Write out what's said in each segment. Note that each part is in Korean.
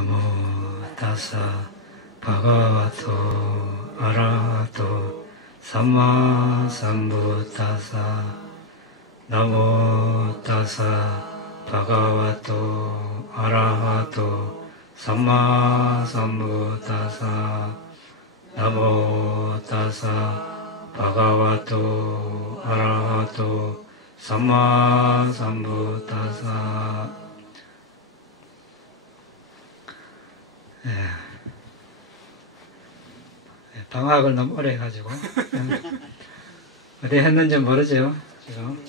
나모 타사 바가와토 아라하토 삼마 삼부타사 나모 타사 바가와토 아라하토 삼마 삼부타사 나모 타사 바가와토 아라하토 삼마 삼부타사. 방학을 너무 오래 해가지고 어디 했는지 모르죠 지금.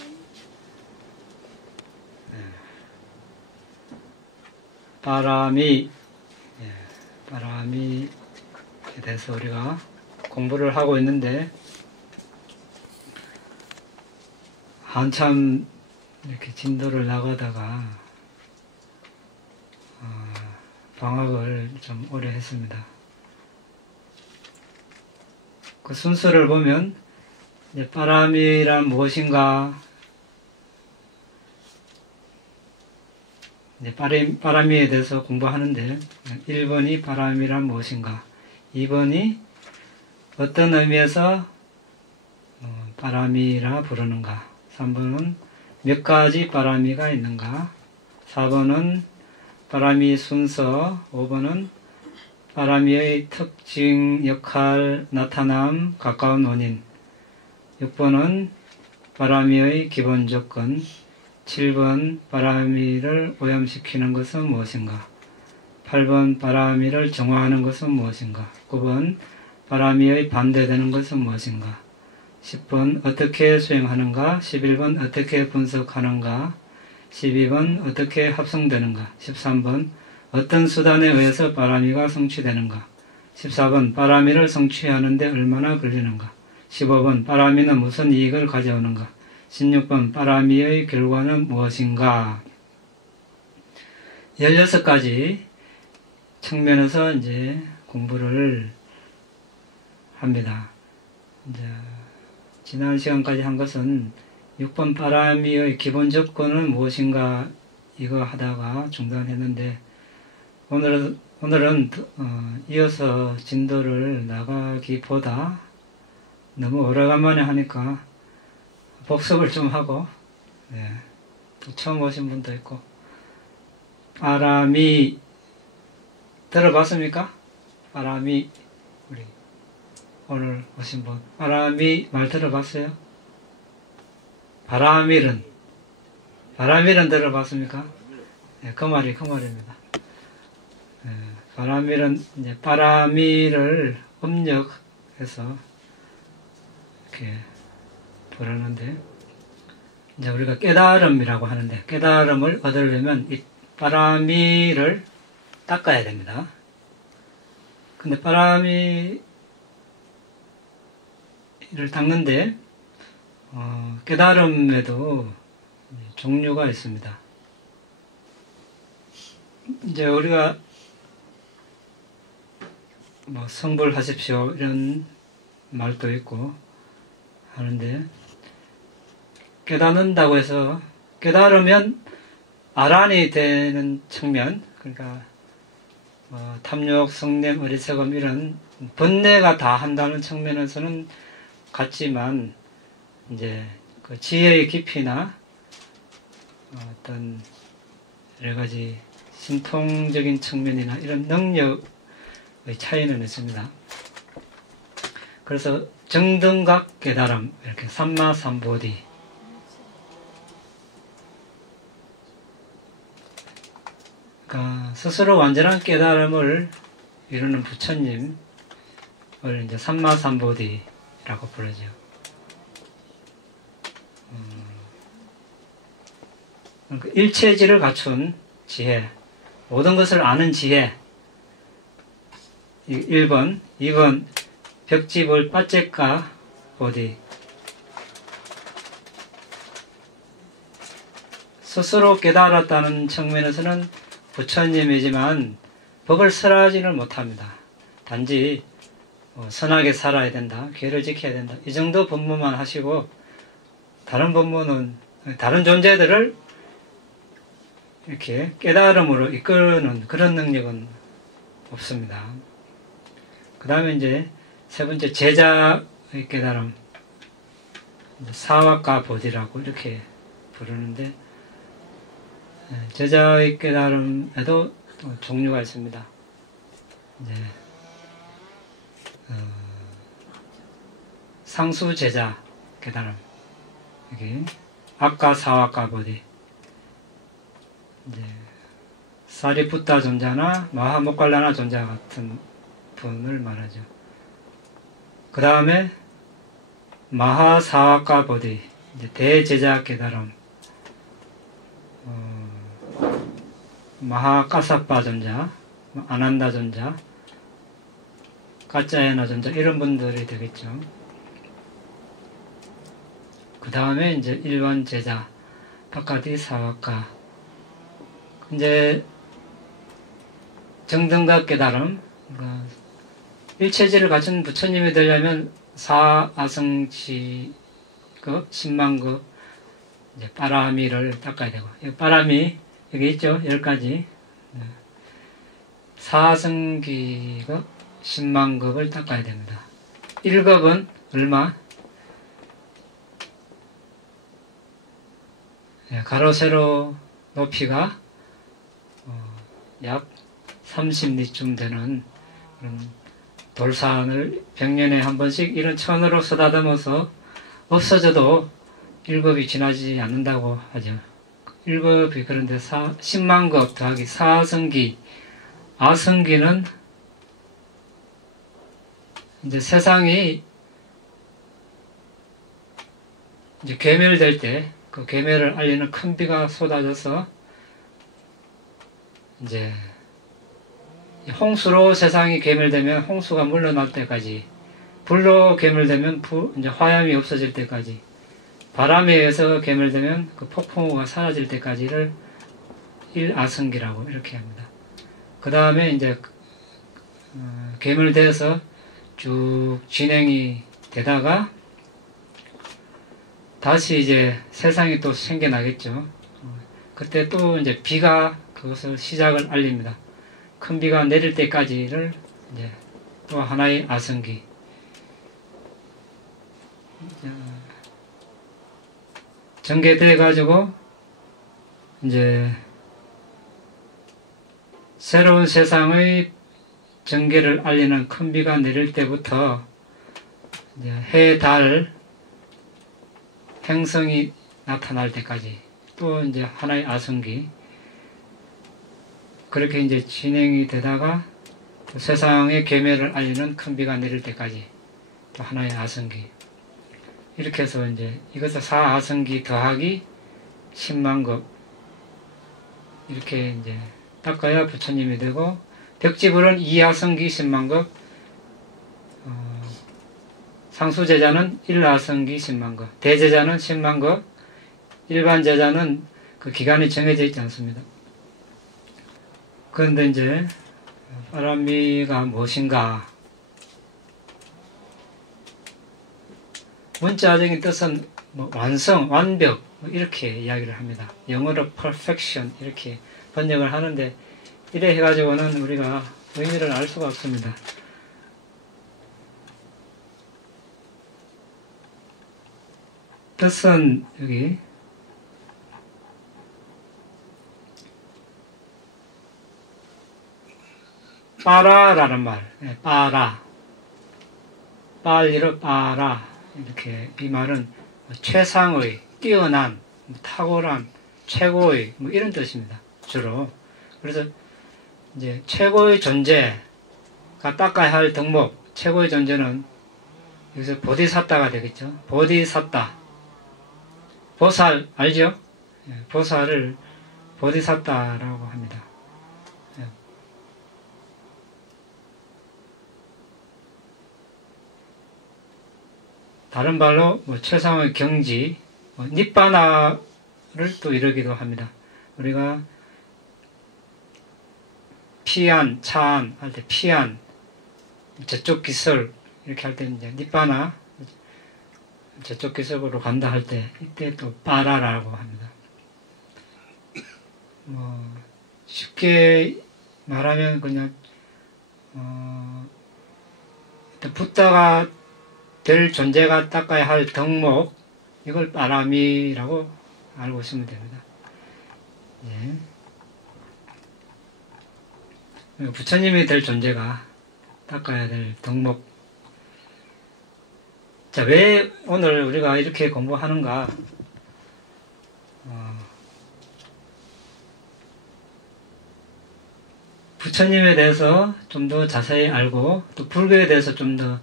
바람이 바람이 대해서 우리가 공부를 하고 있는데 한참 이렇게 진도를 나가다가 방학을 좀 오래 했습니다. 그 순서를 보면 이제 바람이란 무엇인가, 이제 바람이에 대해서 공부하는데 1번이 바람이란 무엇인가, 2번이 어떤 의미에서 바람이라 부르는가, 3번은 몇 가지 바람이가 있는가, 4번은 바람이 순서, 5번은 바람이의 특징, 역할, 나타남, 가까운 원인, 6번은 바람이의 기본 조건, 7번 바람이를 오염시키는 것은 무엇인가, 8번 바람이를 정화하는 것은 무엇인가, 9번 바람이의 반대되는 것은 무엇인가, 10번 어떻게 수행하는가, 11번 어떻게 분석하는가, 12번 어떻게 합성되는가, 13번 어떤 수단에 의해서 바람이가 성취되는가, 14번 바람이를 성취하는데 얼마나 걸리는가, 15번 바람이는 무슨 이익을 가져오는가, 16번 바람이의 결과는 무엇인가. 16가지 측면에서 이제 공부를 합니다. 이제 지난 시간까지 한 것은 6번 바람이의 기본 조건은 무엇인가 이거 하다가 중단했는데, 오늘은 이어서 진도를 나가기보다 너무 오래간만에 하니까 복습을 좀 하고, 또 처음 오신 분도 있고, 바람이 들어봤습니까? 바람이, 우리 오늘 오신 분 바람이 말 들어봤어요? 바람일은 들어봤습니까? 그 말입니다. 바람일은 이제 바람이를 음력해서 이렇게 부르는데, 이제 우리가 깨달음이라고 하는데, 깨달음을 얻으려면 이 바람이를 닦아야 됩니다. 근데 바람이를 닦는데 깨달음에도 종류가 있습니다. 이제 우리가 뭐 성불하십시오 이런 말도 있고 하는데, 깨닫는다고 해서 깨달으면 아란이 되는 측면, 그러니까 탐욕, 성냄, 어리석음 이런 번뇌가 다 한다는 측면에서는 같지만, 이제 그 지혜의 깊이나 어떤 여러 가지 신통적인 측면이나 이런 능력의 차이는 있습니다. 그래서 정등각 깨달음, 이렇게 삼마삼보디, 그러니까 스스로 완전한 깨달음을 이루는 부처님을 이제 삼마삼보디라고 부르죠. 그러니까 일체지를 갖춘 지혜, 모든 것을 아는 지혜, 1번, 2번 벽지볼 빠째까 보디, 스스로 깨달았다는 측면에서는 부처님이지만 법을 설하지는 못합니다. 단지 선하게 살아야 된다, 계를 지켜야 된다, 이 정도 법문만 하시고, 다른 법문은 다른 존재들을 이렇게 깨달음으로 이끄는 그런 능력은 없습니다. 그 다음에 이제 세 번째 제자의 깨달음, 사와카 보디라고 이렇게 부르는데, 제자의 깨달음에도 또 종류가 있습니다. 이제 상수 제자 깨달음, 여기 아까 사와카 보디, 이제 사리푸타 존자나 마하모칼라나 존자 같은 분을 말하죠. 그 다음에 마하사와카 보디, 이제 대제자 깨달음, 마하카사파 존자, 아난다 존자, 가짜야나 존자, 이런 분들이 되겠죠. 그 다음에 이제 일반 제자, 바카디 사와카, 이제 정등각 깨달음, 그러니까 일체지를 갖춘 부처님이 되려면 사아성지급, 10만급, 이제 빠라미를 닦아야 되고, 이 빠라미 여기 있죠, 10가지. 사아성기급 10만급을 닦아야 됩니다. 1급은 얼마? 가로 세로 높이가 약 30리쯤 되는 그런 돌산을 100년에 한 번씩 이런 천으로 쓰다듬어서 없어져도 1급이 지나지 않는다고 하죠. 1급이 그런데 10만급 더하기 사성기, 아성기는 이제 세상이 이제 괴멸될 때 그 괴멸을 알리는 큰 비가 쏟아져서 이제 홍수로 세상이 괴멸되면 홍수가 물러날 때까지, 불로 괴멸되면 이제 화염이 없어질 때까지, 바람에 의해서 괴멸되면 그 폭풍우가 사라질 때까지를 일아성기라고 이렇게 합니다. 그 다음에 이제 괴멸돼서 쭉 진행이 되다가 다시 이제 세상이 또 생겨나겠죠. 그때 또 이제 비가 그것을 시작을 알립니다. 큰 비가 내릴 때까지를 이제 또 하나의 아성기. 전개돼 가지고 이제 새로운 세상의 전개를 알리는 큰 비가 내릴 때부터 이제 해, 달, 행성이 나타날 때까지 또 이제 하나의 아성기, 그렇게 이제 진행이 되다가 세상의 괴멸을 알리는 큰 비가 내릴 때까지 또 하나의 아성기, 이렇게 해서 이제 이것을 4아성기 더하기 10만급 이렇게 이제 닦아야 부처님이 되고, 벽지불은 2아성기 10만급, 상수제자는 1아성기 10만급, 대제자는 10만급, 일반 제자는 그 기간이 정해져 있지 않습니다. 그런데 이제 빠라미가 무엇인가? 문자적인 뜻은 뭐 완성, 완벽 이렇게 이야기를 합니다. 영어로 perfection 이렇게 번역을 하는데, 이래 해가지고는 우리가 의미를 알 수가 없습니다. 뜻은 여기 빠라라는 말, 빠라, 빨리로 빠라, 이렇게 이 말은 최상의, 뛰어난, 탁월한, 최고의 뭐 이런 뜻입니다. 주로. 그래서 이제 최고의 존재가 닦아야 할 덕목, 최고의 존재는 여기서 보디사tta가 되겠죠. 보디사tta, 보살 알죠? 보살을 보디사tta라고 합니다. 다른 말로 뭐 최상의 경지, 니빠나를 또 이러기도 합니다. 우리가 피안, 차안 할 때 피안, 저쪽 기설 이렇게 할 때 이제 니빠나, 저쪽 기석으로 간다 할 때 이때 또 빠라라고 합니다. 쉽게 말하면 그냥 붓다가 될 존재가 닦아야 할 덕목, 이걸 빠람이라고 알고 있으면 됩니다. 예. 부처님이 될 존재가 닦아야 될 덕목. 자, 왜 오늘 우리가 이렇게 공부하는가? 부처님에 대해서 좀 더 자세히 알고 또 불교에 대해서 좀 더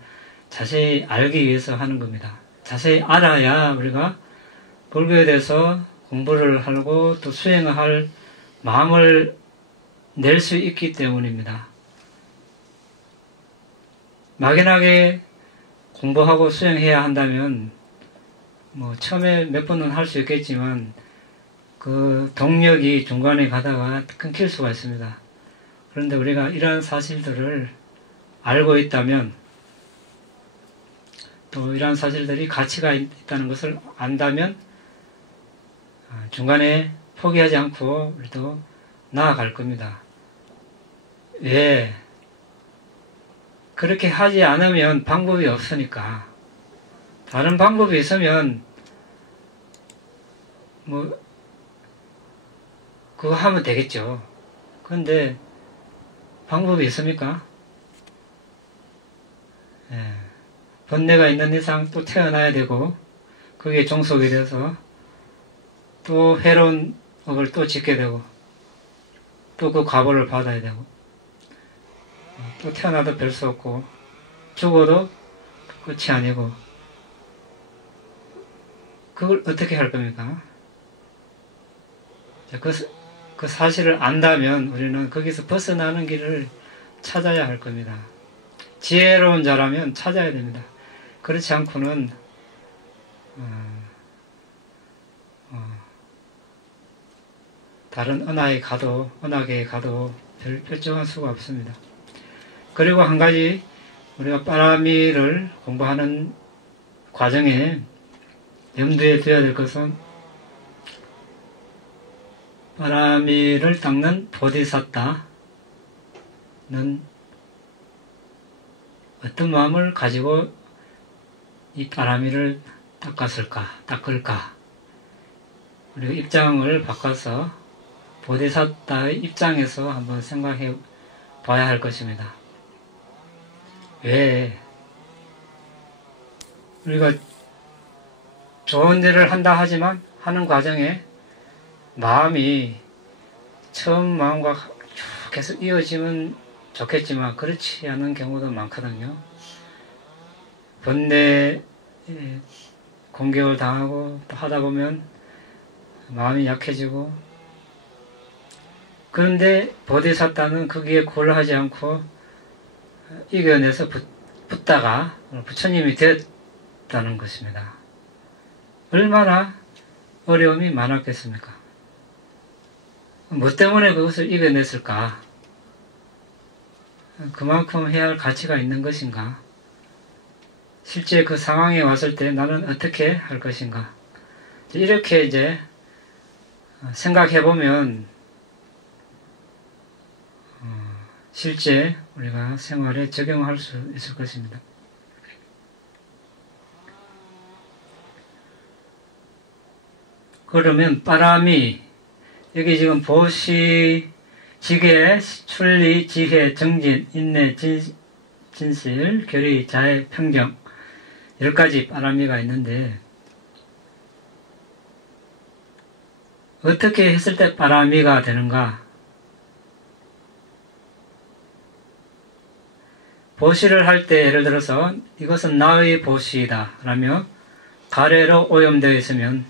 자세히 알기 위해서 하는 겁니다. 자세히 알아야 우리가 불교에 대해서 공부를 하고 또 수행할 마음을 낼 수 있기 때문입니다. 막연하게 공부하고 수행해야 한다면 뭐 처음에 몇 번은 할 수 있겠지만 그 동력이 중간에 가다가 끊길 수가 있습니다. 그런데 우리가 이러한 사실들을 알고 있다면 또 이러한 사실들이 가치가 있다는 것을 안다면 중간에 포기하지 않고 우리도 나아갈 겁니다. 왜? 그렇게 하지 않으면 방법이 없으니까. 다른 방법이 있으면 뭐 그거 하면 되겠죠. 그런데 방법이 있습니까? 예. 번뇌가 있는 이상 또 태어나야 되고 거기에 종속이 돼서 또 해로운 업을 또 짓게 되고 또 그 과보를 받아야 되고 또 태어나도 별 수 없고 죽어도 끝이 아니고 그걸 어떻게 할 겁니까? 그 사실을 안다면 우리는 거기서 벗어나는 길을 찾아야 할 겁니다. 지혜로운 자라면 찾아야 됩니다. 그렇지 않고는 다른 언학에 가도 별 결정할 수가 없습니다. 그리고 한 가지 우리가 빠라미를 공부하는 과정에 염두에 둬야 될 것은 빠라미를 닦는 보디사tta는 어떤 마음을 가지고 이 빠라미를 닦을까? 우리가 입장을 바꿔서 보디사tta의 입장에서 한번 생각해 봐야 할 것입니다. 왜? 우리가 좋은 일을 한다 하지만 하는 과정에 마음이 처음 마음과 쭉 계속 이어지면 좋겠지만 그렇지 않은 경우도 많거든요. 번뇌 공격을 당하고 또 하다 보면 마음이 약해지고, 그런데 보디사tta는 거기에 굴하지 않고 이겨내서 붙다가 부처님이 되었다는 것입니다. 얼마나 어려움이 많았겠습니까? 뭐 때문에 그것을 이겨냈을까? 그만큼 해야 할 가치가 있는 것인가? 실제 그 상황에 왔을 때 나는 어떻게 할 것인가? 이렇게 이제 생각해보면 실제 우리가 생활에 적용할 수 있을 것입니다. 그러면 빠라미, 여기 지금 보시, 지계, 출리, 지혜, 정진, 인내, 진실, 결의, 자애, 평정, 10가지 빠라미가 있는데 어떻게 했을 때 빠라미가 되는가? 보시를 할 때 예를 들어서 이것은 나의 보시이다 라며 가래로 오염되어 있으면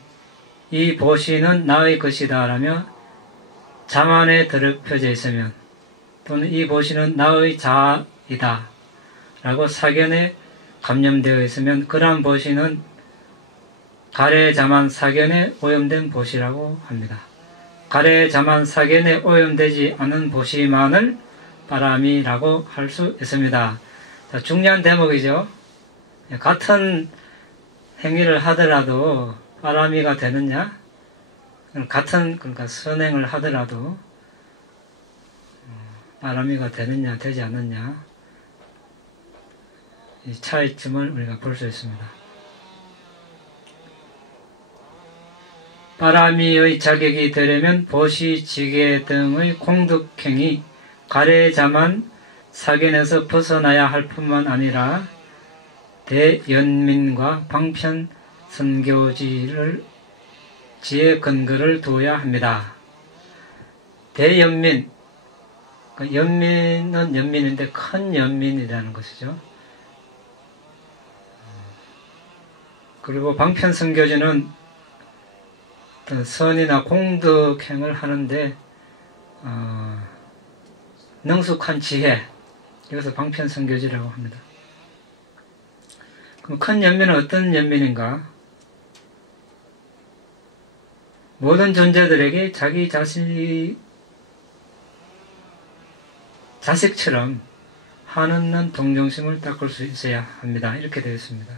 이 보시는 나의 것이다 라며 자만에 더럽혀져 있으면, 또는 이 보시는 나의 자이다 라고 사견에 감염되어 있으면 그러한 보시는 가래, 자만, 사견에 오염된 보시라고 합니다. 가래, 자만, 사견에 오염되지 않은 보시만을 빠라미라고 할 수 있습니다. 자, 중요한 대목이죠. 같은 행위를 하더라도 빠라미가 되느냐? 그러니까 선행을 하더라도 빠라미가 되느냐, 되지 않느냐? 이 차이점을 우리가 볼 수 있습니다. 빠람이의 자격이 되려면 보시, 지게 등의 공덕행위, 가래자만 사견에서 벗어나야 할 뿐만 아니라 대연민과 방편선교지의 근거를 두어야 합니다. 대연민, 연민은 연민인데 큰 연민이라는 것이죠. 그리고 방편선교지는 선이나 공덕행을 하는데 능숙한 지혜, 이것을 방편선교지라고 합니다. 그럼 큰 연민은 어떤 연민인가? 모든 존재들에게 자기 자식처럼 한없는 동정심을 닦을 수 있어야 합니다. 이렇게 되어 있습니다.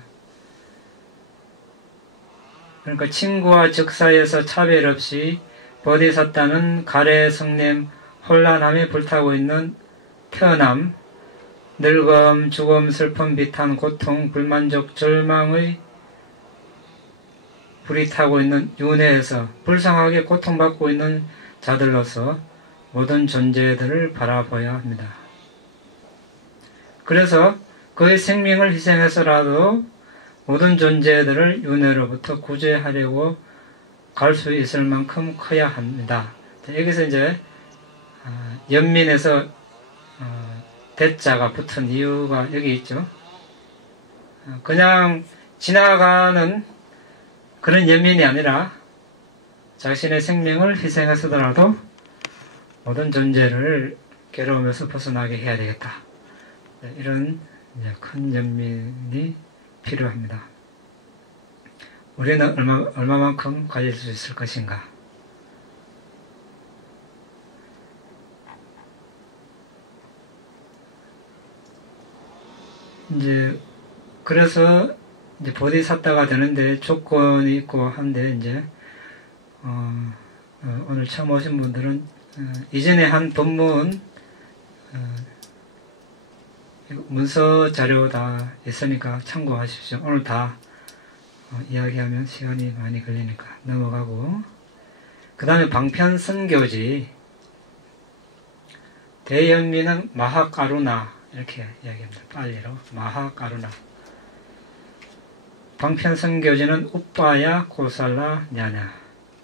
그러니까 친구와 적 사이에서 차별 없이 보디사타는 가래, 성냄, 혼란함에 불타고 있는 태어남, 늙음, 죽음, 슬픔, 비탄, 고통, 불만족, 절망의 불이 타고 있는 윤회에서 불쌍하게 고통받고 있는 자들로서 모든 존재들을 바라봐야 합니다. 그래서 그의 생명을 희생해서라도 모든 존재들을 윤회로부터 구제하려고 갈 수 있을 만큼 커야 합니다. 여기서 이제 연민에서 대자가 붙은 이유가 여기 있죠. 그냥 지나가는 그런 연민이 아니라 자신의 생명을 희생해서라도 모든 존재를 괴로움에서 벗어나게 해야 되겠다. 이런 큰 연민이 필요합니다. 우리는 얼마만큼 가질 수 있을 것인가? 그래서 보디사타가 되는데 조건이 있고 한데, 오늘 처음 오신 분들은, 이전에 한 법문, 문서 자료 다 있으니까 참고하십시오. 오늘 다 이야기하면 시간이 많이 걸리니까 넘어가고, 그 다음에 방편선교지, 대연민은 마하카루나, 이렇게 이야기합니다. 빨리로. 마하카루나. 방편선교지는 우빠야 고살라 냐냐.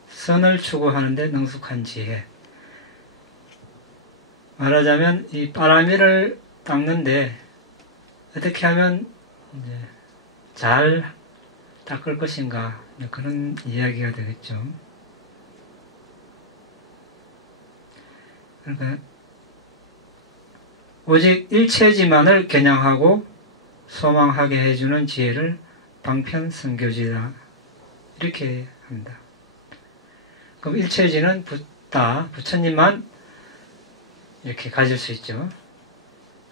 선을 추구하는데 능숙한 지혜. 말하자면 이 빠라미를 닦는데 어떻게 하면 잘 닦을 것인가, 그런 이야기가 되겠죠. 그러니까 오직 일체지만을 겨냥하고 소망하게 해주는 지혜를 방편선교지다, 이렇게 합니다. 그럼 일체지는 부처님만 이렇게 가질 수 있죠.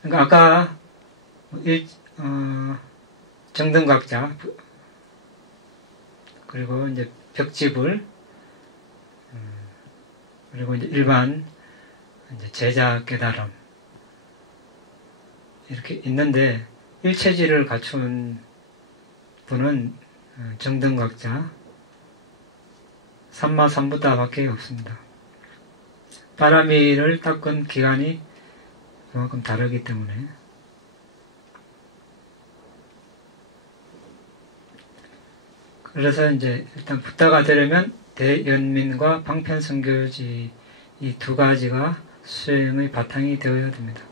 그러니까 아까 정등각자, 그리고 이제 벽지불, 그리고 이제 일반 제자 깨달음, 이렇게 있는데 일체지를 갖춘 분은 정등각자, 삼마삼부다밖에 없습니다. 빠라미를 닦은 기간이 그만큼 다르기 때문에. 그래서 일단 부타가 되려면 대연민과 방편선교지, 이 두 가지가 수행의 바탕이 되어야 됩니다.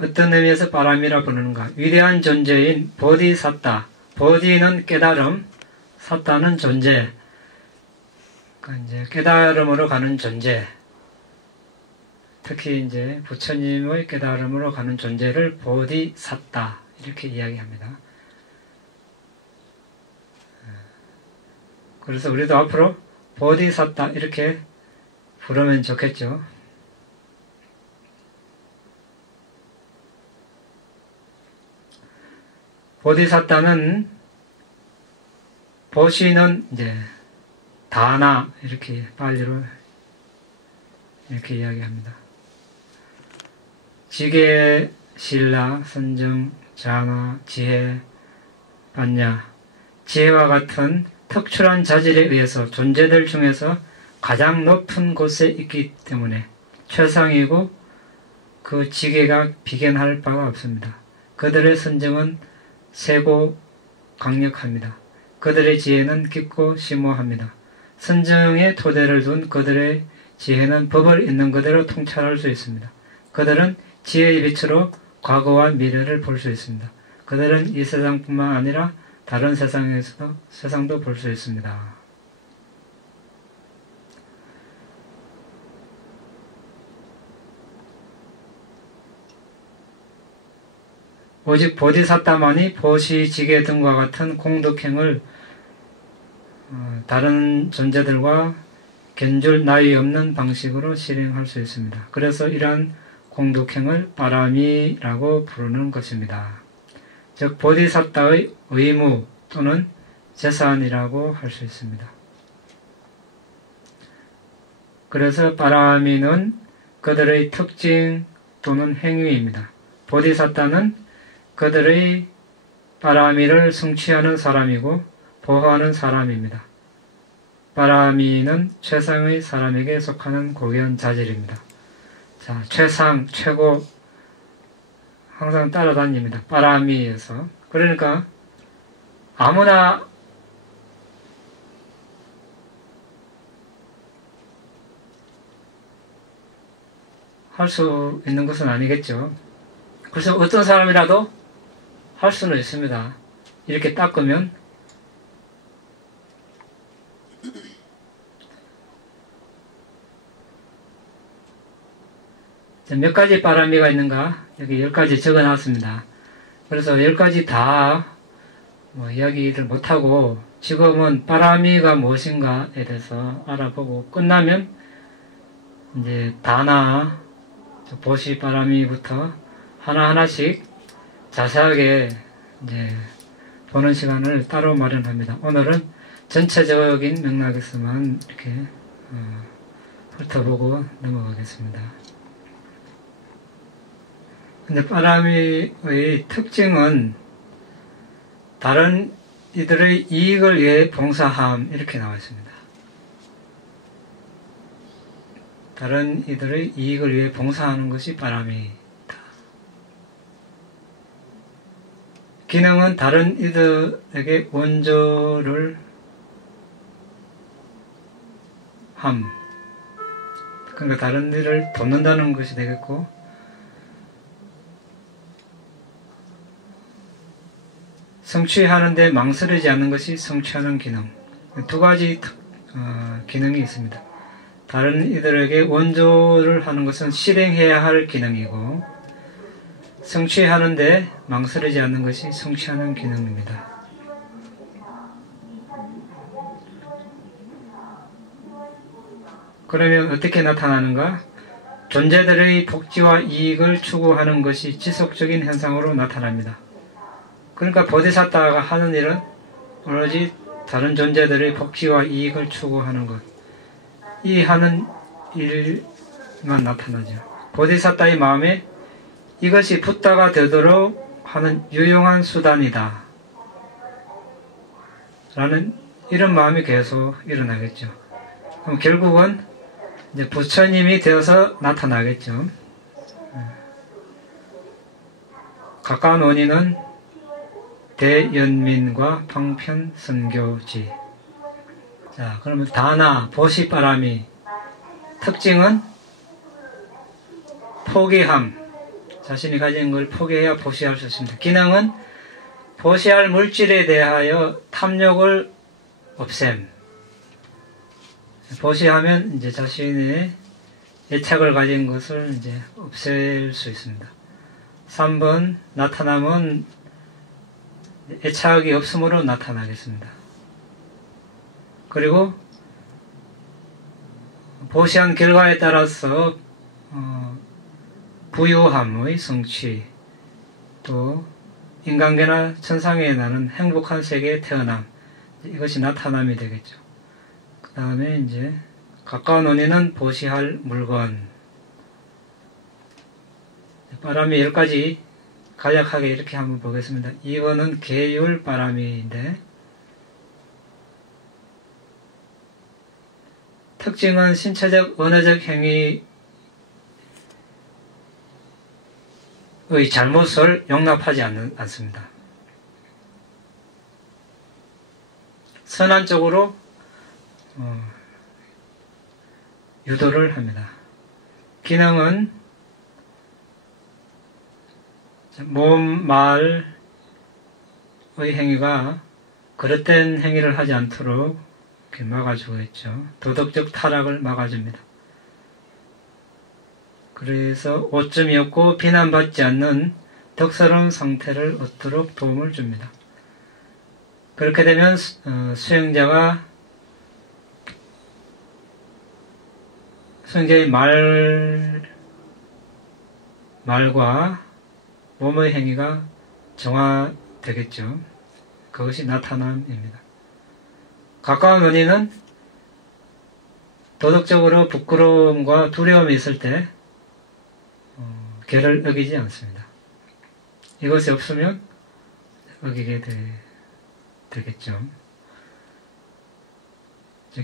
어떤 의미에서 빠라미라 부르는가? 위대한 존재인 보디사타, 보디는 깨달음, 사타는 존재, 그러니까 깨달음으로 가는 존재, 특히 부처님의 깨달음으로 가는 존재를 보디사타, 이렇게 이야기합니다. 그래서 우리도 앞으로 보디사타 이렇게 부르면 좋겠죠. 보디사타는, 보시는 다나, 이렇게 빨리로 이렇게 이야기합니다. 지계, 신라, 선정, 자나, 지혜, 판냐, 지혜와 같은 특출한 자질에 의해서 존재들 중에서 가장 높은 곳에 있기 때문에 최상이고 그 지계가 비견할 바가 없습니다. 그들의 선정은 세고 강력합니다. 그들의 지혜는 깊고 심오합니다. 선정의 토대를 둔 그들의 지혜는 법을 있는 그대로 통찰할 수 있습니다. 그들은 지혜의 빛으로 과거와 미래를 볼 수 있습니다. 그들은 이 세상뿐만 아니라 다른 세상도 볼 수 있습니다. 오직 보디사tta만이 보시지계 등과 같은 공덕행을 다른 존재들과 견줄 나위 없는 방식으로 실행할 수 있습니다. 그래서 이러한 공덕행을 빠라미라고 부르는 것입니다. 즉 보디사tta의 의무 또는 재산이라고 할 수 있습니다. 그래서 빠라미는 그들의 특징 또는 행위입니다. 보디사tta는 그들의 빠라미를 성취하는 사람이고 보호하는 사람입니다. 빠라미는 최상의 사람에게 속하는 고귀한 자질입니다. 자, 최상, 최고 항상 따라다닙니다. 빠라미에서. 그러니까 아무나 할 수 있는 것은 아니겠죠. 그래서 어떤 사람이라도 할 수는 있습니다. 이렇게 닦으면 몇 가지 빠라미가 있는가 여기 10가지 적어놨습니다. 그래서 10가지 다 이야기를 못하고 지금은 빠라미가 무엇인가에 대해서 알아보고 끝나면 이제 다나 보시 빠라미부터 하나하나씩 자세하게 이제 보는 시간을 따로 마련합니다. 오늘은 전체적인 맥락에서만 이렇게 훑어보고 넘어가겠습니다. 근데 빠라미의 특징은 다른 이들의 이익을 위해 봉사함 이렇게 나와 있습니다. 다른 이들의 이익을 위해 봉사하는 것이 빠라미이다. 기능은 다른 이들에게 원조를 함. 그러니까 다른 일을 돕는다는 것이 되겠고, 성취하는데 망설이지 않는 것이 성취하는 기능. 두 가지 기능이 있습니다. 다른 이들에게 원조를 하는 것은 실행해야 할 기능이고, 성취하는데 망설이지 않는 것이 성취하는 기능입니다. 그러면 어떻게 나타나는가? 존재들의 복지와 이익을 추구하는 것이 지속적인 현상으로 나타납니다. 그러니까 보디사tta가 하는 일은 오로지 다른 존재들의 복지와 이익을 추구하는 것. 이 하는 일만 나타나죠. 보디사tta의 마음에 이것이 붓다가 되도록 하는 유용한 수단이다. 라는 이런 마음이 계속 일어나겠죠. 그럼 결국은 이제 부처님이 되어서 나타나겠죠. 가까운 원인은 대연민과 방편선교지. 자, 그러면 다나, 보시빠라미. 특징은 포기함. 자신이 가진 걸 포기해야 보시할 수 있습니다. 기능은 보시할 물질에 대하여 탐욕을 없앰. 보시하면 이제 자신의 애착을 가진 것을 이제 없앨 수 있습니다. 3번 나타남은 애착이 없음으로 나타나겠습니다. 그리고 보시한 결과에 따라서 부유함의 성취, 또 인간계나 천상에 나는 행복한 세계에 태어남, 이것이 나타남이 되겠죠. 그 다음에 이제 가까운 원인은 보시할 물건. 빠라미 10가지 간략하게 이렇게 한번 보겠습니다. 2번은 계율바람인데 특징은 신체적, 언어적 행위의 잘못을 용납하지 않습니다. 선한 쪽으로 유도를 합니다. 기능은 몸, 말의 행위가 그릇된 행위를 하지 않도록 이렇게 막아주고 있죠. 도덕적 타락을 막아줍니다. 그래서 오점이 없고 비난받지 않는 덕스러운 상태를 얻도록 도움을 줍니다. 그렇게 되면 수행자의 말과 몸의 행위가 정화되겠죠. 그것이 나타남입니다. 가까운 원인은 도덕적으로 부끄러움과 두려움이 있을 때 계를 어기지 않습니다. 이것이 없으면 어기게 되겠죠.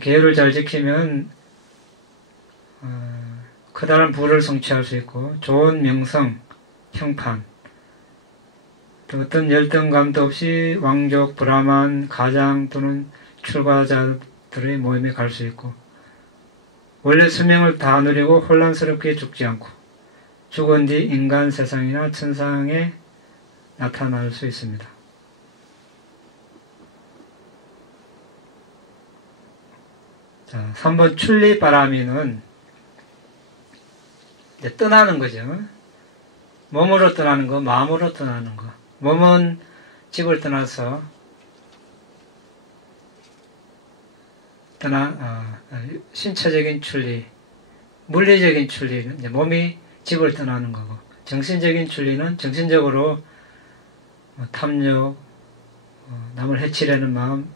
계율을 잘 지키면 커다란 부를 성취할 수 있고 좋은 명성, 평판, 또 어떤 열등감도 없이 왕족, 브라만, 가장 또는 출가자들의 모임에 갈 수 있고 원래 수명을 다 누리고 혼란스럽게 죽지 않고 죽은 뒤 인간 세상이나 천상에 나타날 수 있습니다. 자, 3번 출리바라미는 이제 떠나는 거죠. 몸으로 떠나는 거, 마음으로 떠나는 거. 몸은 집을 떠나서 신체적인 출리, 물리적인 출리는 이제 몸이 집을 떠나는 거고, 정신적인 출리는 정신적으로 탐욕, 남을 해치려는 마음,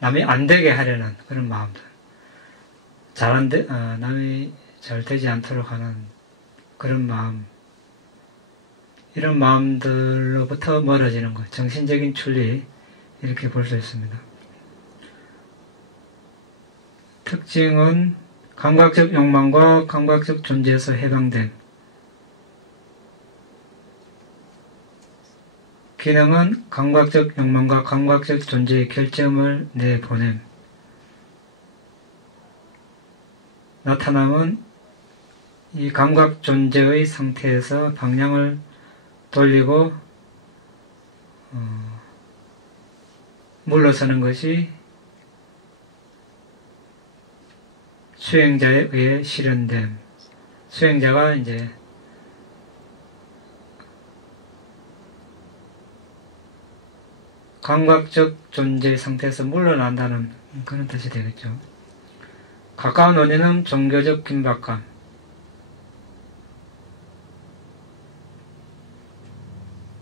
남이 안 되게 하려는 그런 마음들, 남이 잘 되지 않도록 하는 그런 마음, 이런 마음들로부터 멀어지는 것, 정신적인 출리, 이렇게 볼 수 있습니다. 특징은 감각적 욕망과 감각적 존재에서 해방됨. 기능은 감각적 욕망과 감각적 존재의 결점을 내보냄. 나타남은 이 감각 존재의 상태에서 방향을 돌리고 물러서는 것이 수행자에 의해 실현됨. 수행자가 이제 감각적 존재 상태에서 물러난다는 그런 뜻이 되겠죠. 가까운 원인은 종교적 긴박감.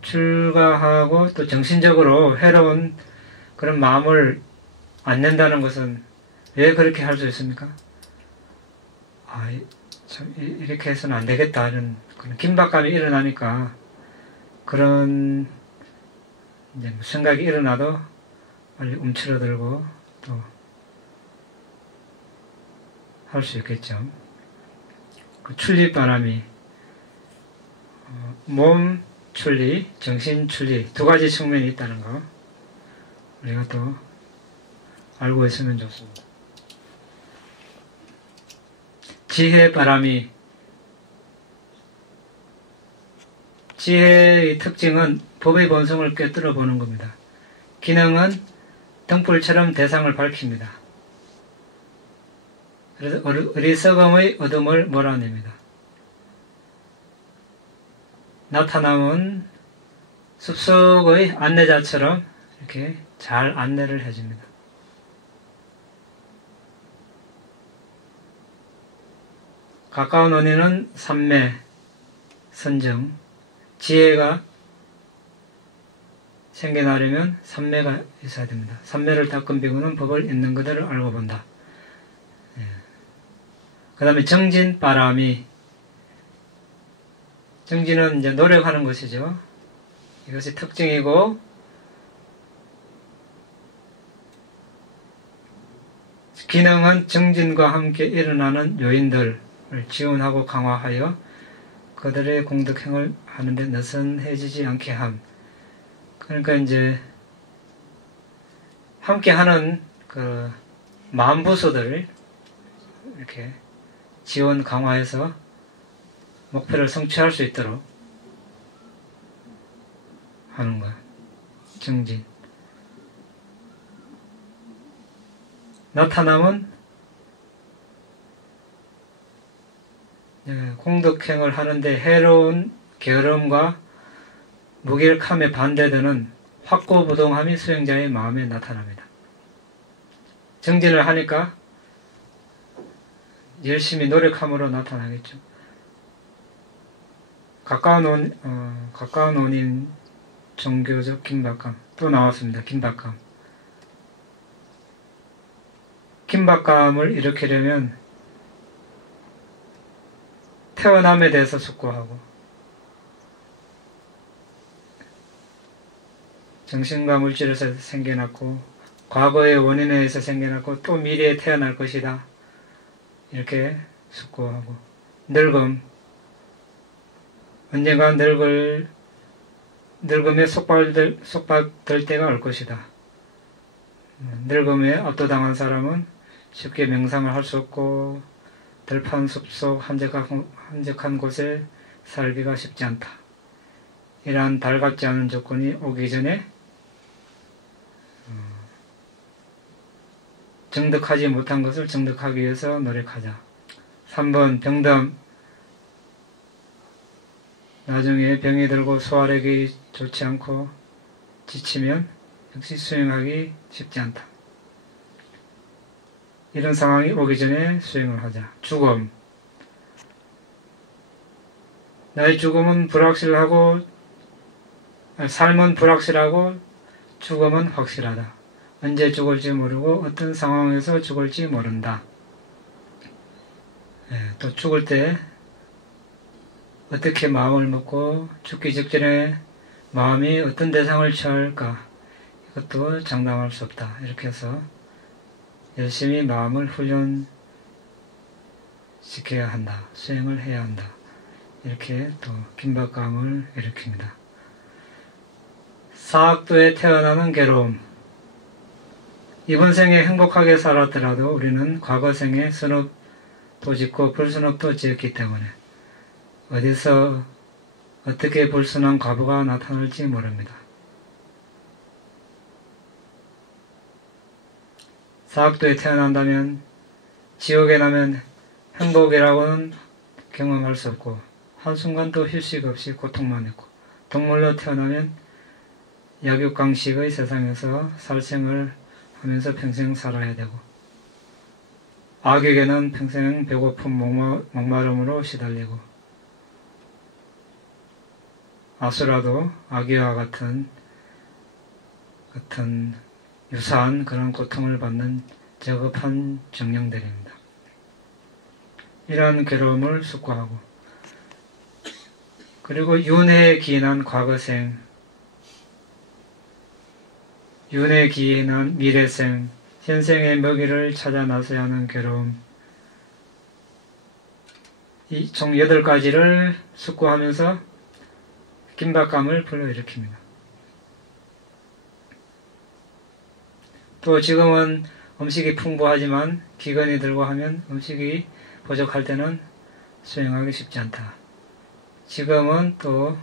출가하고 또 정신적으로 해로운 그런 마음을 안 낸다는 것은 왜 그렇게 할 수 있습니까? 참 이렇게 해서는 안 되겠다 이런 그런 긴박감이 일어나니까 그런 이제 생각이 일어나도 빨리 움츠러들고 또 할 수 있겠죠. 그 출리바람이 몸 출리, 정신 출리 두 가지 측면이 있다는 거 우리가 또 알고 있으면 좋습니다. 지혜바람이 지혜의 특징은 법의 본성을 꿰뚫어 보는 겁니다. 기능은 등불처럼 대상을 밝힙니다. 그래서 어리석음의 어둠을 몰아냅니다. 나타남은 숲속의 안내자처럼 이렇게 잘 안내를 해줍니다. 가까운 원인은 삼매, 선정, 지혜가 생겨나려면 삼매가 있어야 됩니다. 삼매를 닦은 비구는 법을 있는 그대로 알고 본다. 그 다음에 정진바람이 정진은 이제 노력하는 것이죠. 이것이 특징이고, 기능은 정진과 함께 일어나는 요인들을 지원하고 강화하여 그들의 공덕행을 하는데 느슨해지지 않게 함. 그러니까 이제 함께 하는 그 마음부서들을 이렇게 지원 강화해서 목표를 성취할 수 있도록 하는 것. 정진. 나타남은 공덕행을 하는데 해로운 게으름과 무기력함에 반대되는 확고부동함이 수행자의 마음에 나타납니다. 정진을 하니까 열심히 노력함으로 나타나겠죠. 가까운 원인 종교적 긴박감. 또 나왔습니다. 긴박감. 긴박감을 일으키려면 태어남에 대해서 숙고하고 정신과 물질에서 생겨났고 과거의 원인에 의해서 생겨났고 또 미래에 태어날 것이다. 이렇게 숙고하고 늙음. 언젠가 늙음에 속박될 때가 올 것이다. 늙음에 압도당한 사람은 쉽게 명상을 할 수 없고 들판 숲속 한적한 곳에 살기가 쉽지 않다. 이러한 달갑지 않은 조건이 오기 전에 정득하지 못한 것을 정득하기 위해서 노력하자. 3번 병담. 나중에 병이 들고 소화력이 좋지 않고 지치면 역시 수행하기 쉽지 않다. 이런 상황이 오기 전에 수행을 하자. 죽음. 나의 삶은 불확실하고 죽음은 확실하다. 언제 죽을지 모르고 어떤 상황에서 죽을지 모른다. 또 죽을 때 어떻게 마음을 먹고 죽기 직전에 마음이 어떤 대상을 취할까, 이것도 장담할 수 없다. 이렇게 해서 열심히 마음을 훈련시켜야 한다. 수행을 해야 한다. 이렇게 또 긴박감을 일으킵니다. 사학도에 태어나는 괴로움. 이번 생에 행복하게 살았더라도 우리는 과거 생에 선업도 짓고 불선업도 지었기 때문에 어디서 어떻게 불순한 과보가 나타날지 모릅니다. 사학도에 태어난다면 지옥에 나면 행복이라고는 경험할 수 없고 한순간도 휴식 없이 고통만 했고, 동물로 태어나면 약육강식의 세상에서 살생을 하면서 평생 살아야 되고, 악에게는 평생 배고픔 목마름으로 시달리고, 아수라도 아기와 같은 유사한 그런 고통을 받는 저급한 정령들입니다. 이러한 괴로움을 숙고하고, 그리고 윤회에 기인한 과거생, 윤회에 기인한 미래생, 현생의 먹이를 찾아 나서야 하는 괴로움, 이 총 8가지를 숙고하면서 긴박감을 불러일으킵니다. 또 지금은 음식이 풍부하지만 기근이 들고 하면 음식이 부족할 때는 수행하기 쉽지 않다. 지금은 또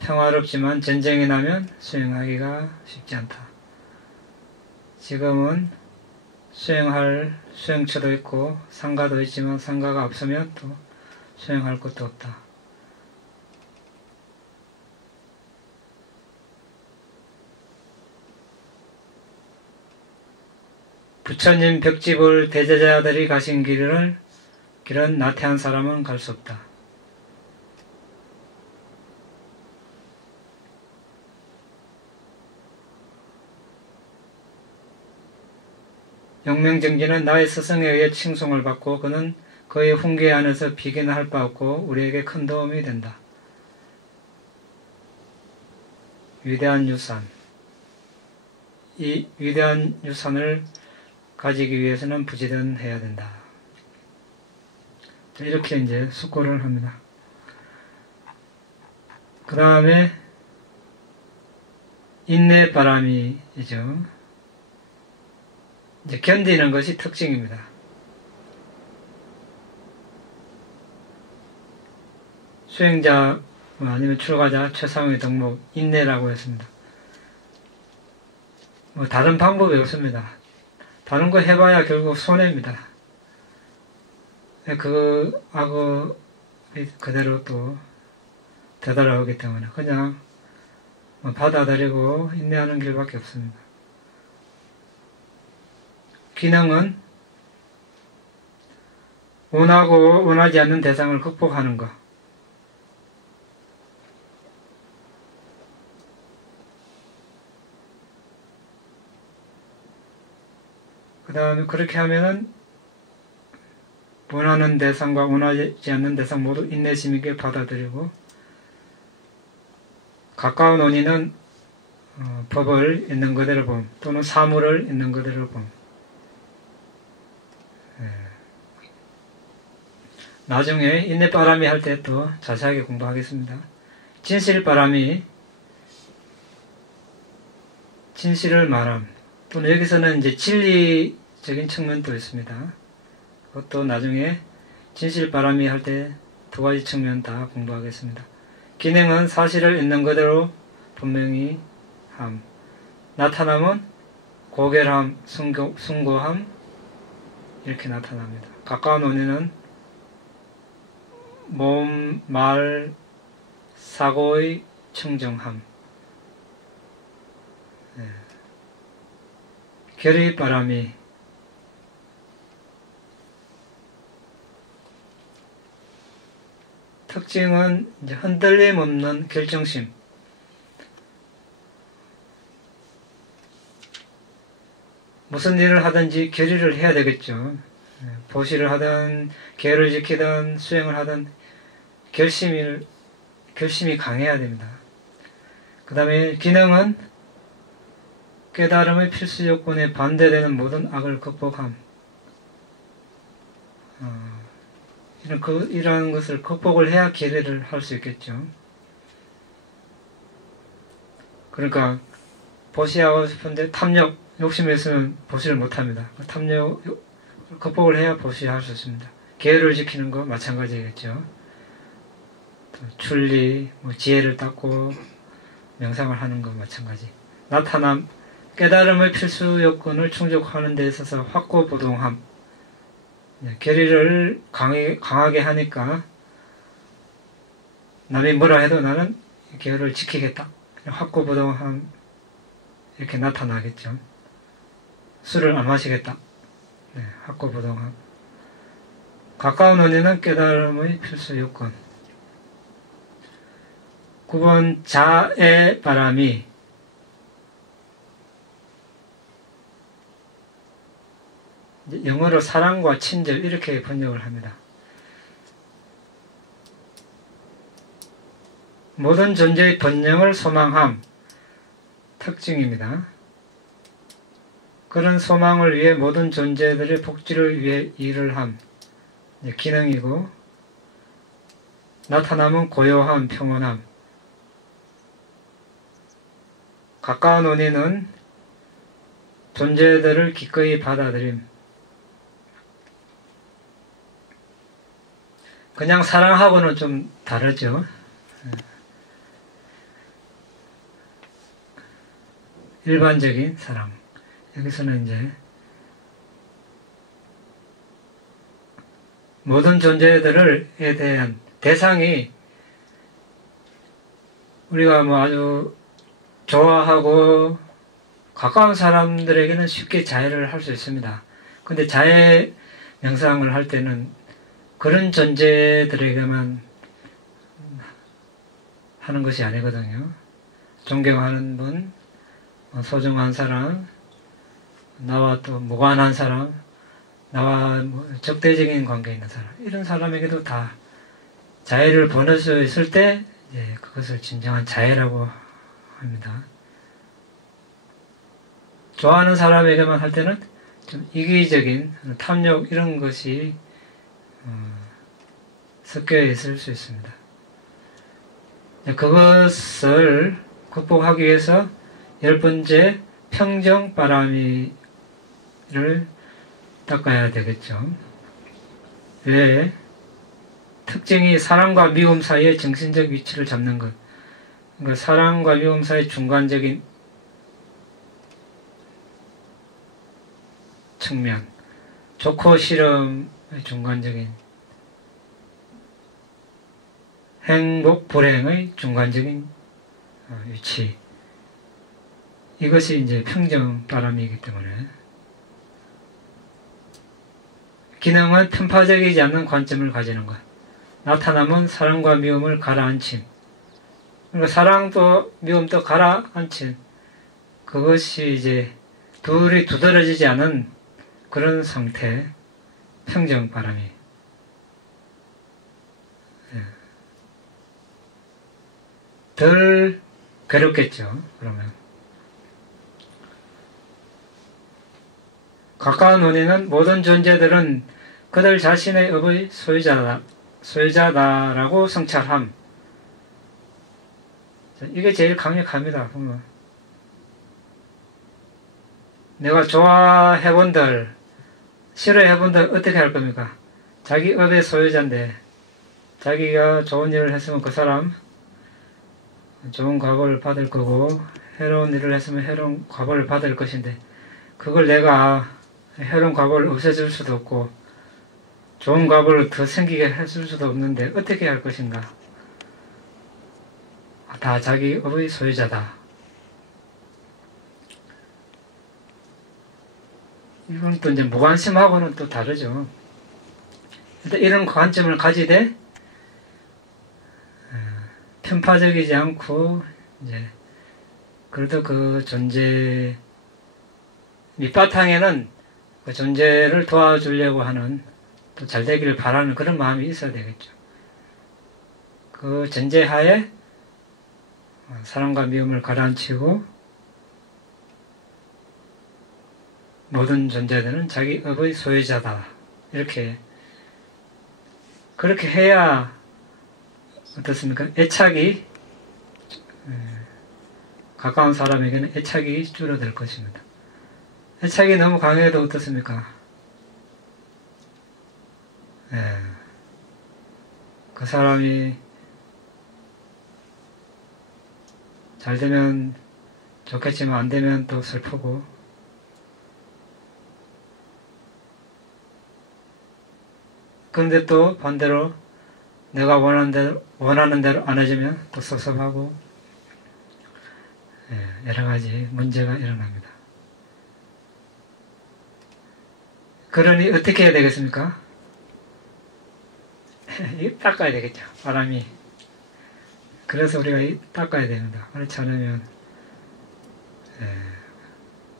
평화롭지만 전쟁이 나면 수행하기가 쉽지 않다. 지금은 수행할 수행처도 있고 상가도 있지만 상가가 없으면 또 수행할 것도 없다. 부처님 벽집을 대제자들이 가신 길은 나태한 사람은 갈 수 없다. 용명정진은 나의 스승에 의해 칭송을 받고 그는 그의 훈계 안에서 비견할 바 없고 우리에게 큰 도움이 된다. 위대한 유산. 이 위대한 유산을 가지기 위해서는 부지런해야 된다. 이렇게 이제 숙고를 합니다. 그 다음에 인내바람이죠. 이제 견디는 것이 특징입니다. 수행자 아니면 출가자 최상의 덕목 인내라고 했습니다. 다른 방법이 없습니다. 다른 거 해봐야 결국 손해입니다. 그 악어 그대로 또 되돌아오기 때문에 그냥 받아들이고 인내하는 길밖에 없습니다. 기능은 원하고 원하지 않는 대상을 극복하는 것. 그 다음에 그렇게 하면은 원하는 대상과 원하지 않는 대상 모두 인내심 있게 받아들이고, 가까운 원인은 법을 있는 그대로 봄, 또는 사물을 있는 그대로 봄. 나중에 인내바람이 할 때 또 자세하게 공부하겠습니다. 진실바람이 진실을 말함, 또는 여기서는 이제 진리적인 측면도 있습니다. 그것도 나중에 진실바람이 할 때 두 가지 측면 다 공부하겠습니다. 기능은 사실을 있는 그대로 분명히 함, 나타남은 고결함, 숭고함 이렇게 나타납니다. 가까운 원인은 몸, 말, 사고의 청정함. 결의바람이 특징은 이제 흔들림 없는 결정심. 무슨 일을 하든지 결의를 해야 되겠죠. 보시를 하든 계율을 지키든 수행을 하든 결심이 강해야 됩니다. 그 다음에 기능은 깨달음의 필수 요건에 반대되는 모든 악을 극복함. 이런 것을 극복을 해야 계례를 할 수 있겠죠. 그러니까 보시하고 싶은데 탐욕, 욕심이 있으면 보시를 못합니다. 탐욕 극복을 해야 보시할 수 있습니다. 계율을 지키는 거 마찬가지겠죠. 출리, 지혜를 닦고 명상을 하는 거 마찬가지. 나타남, 깨달음의 필수 요건을 충족하는 데 있어서 확고부동함. 계리를 강하게 하니까 남이 뭐라 해도 나는 계율을 지키겠다. 확고부동함 이렇게 나타나겠죠. 술을 안 마시겠다. 확고부동함. 가까운 원인은 깨달음의 필수 요건. 9번 자애 바람이 영어로 사랑과 친절 이렇게 번역을 합니다. 모든 존재의 번영을 소망함 특징입니다. 그런 소망을 위해 모든 존재들의 복지를 위해 일을 함 기능이고, 나타남은 고요함, 평온함. 가까운 원인은 존재들을 기꺼이 받아들임. 그냥 사랑하고는 좀 다르죠. 일반적인 사랑. 여기서는 이제 모든 존재들에 대한 대상이 우리가 아주 좋아하고 가까운 사람들에게는 쉽게 자애를 할 수 있습니다. 근데 자애 명상을 할 때는 그런 존재들에게만 하는 것이 아니거든요. 존경하는 분, 소중한 사람, 나와 또 무관한 사람, 나와 뭐 적대적인 관계에 있는 사람, 이런 사람에게도 다 자애를 보낼 수 있을 때 그것을 진정한 자애라고 합니다. 좋아하는 사람에게만 할 때는 좀 이기적인 탐욕 이런 것이 섞여 있을 수 있습니다. 그것을 극복하기 위해서 10번째 평정바람이를 닦아야 되겠죠. 왜? 특징이 사랑과 미움 사이의 정신적 위치를 잡는 것. 그러니까 사랑과 미움 사이의 중간적인 측면, 좋고 싫음의 중간적인, 행복, 불행의 중간적인 위치. 이것이 이제 평정바람이기 때문에 기능은 편파적이지 않는 관점을 가지는 것. 나타나면 사랑과 미움을 가라앉힘. 그러니까 사랑도 미움도 가라앉힘. 그것이 이제 둘이 두드러지지 않은 그런 상태, 평정바람이. 덜 괴롭겠죠, 그러면. 가까운 원인은 모든 존재들은 그들 자신의 업의 소유자다라고 성찰함. 이게 제일 강력합니다, 보면. 내가 좋아해본들, 싫어해본들 어떻게 할 겁니까? 자기 업의 소유자인데, 자기가 좋은 일을 했으면 그 사람 좋은 과보를 받을 거고, 해로운 일을 했으면 해로운 과보를 받을 것인데, 그걸 내가 해로운 과보를 없애줄 수도 없고, 좋은 과보를 더 생기게 해줄 수도 없는데, 어떻게 할 것인가? 다 자기 업의 소유자다. 이건 또 이제 무관심하고는 또 다르죠. 일단 이런 관점을 가지되, 편파적이지 않고, 이제, 그래도 그 존재, 밑바탕에는 그 존재를 도와주려고 하는, 또 잘 되기를 바라는 그런 마음이 있어야 되겠죠. 그 전제하에 사랑과 미움을 가라앉히고, 모든 존재들은 자기 업의 소유자다. 이렇게, 그렇게 해야, 어떻습니까? 애착이, 가까운 사람에게는 애착이 줄어들 것입니다. 애착이 너무 강해도 어떻습니까? 그 사람이 잘 되면 좋겠지만 안 되면 또 슬프고, 그런데 또 반대로 내가 원하는 대로 안 해주면 또 섭섭하고, 여러 가지 문제가 일어납니다. 그러니 어떻게 해야 되겠습니까? 이거 닦아야 되겠죠, 바람이. 그래서 우리가 닦아야 됩니다. 그렇지 않으면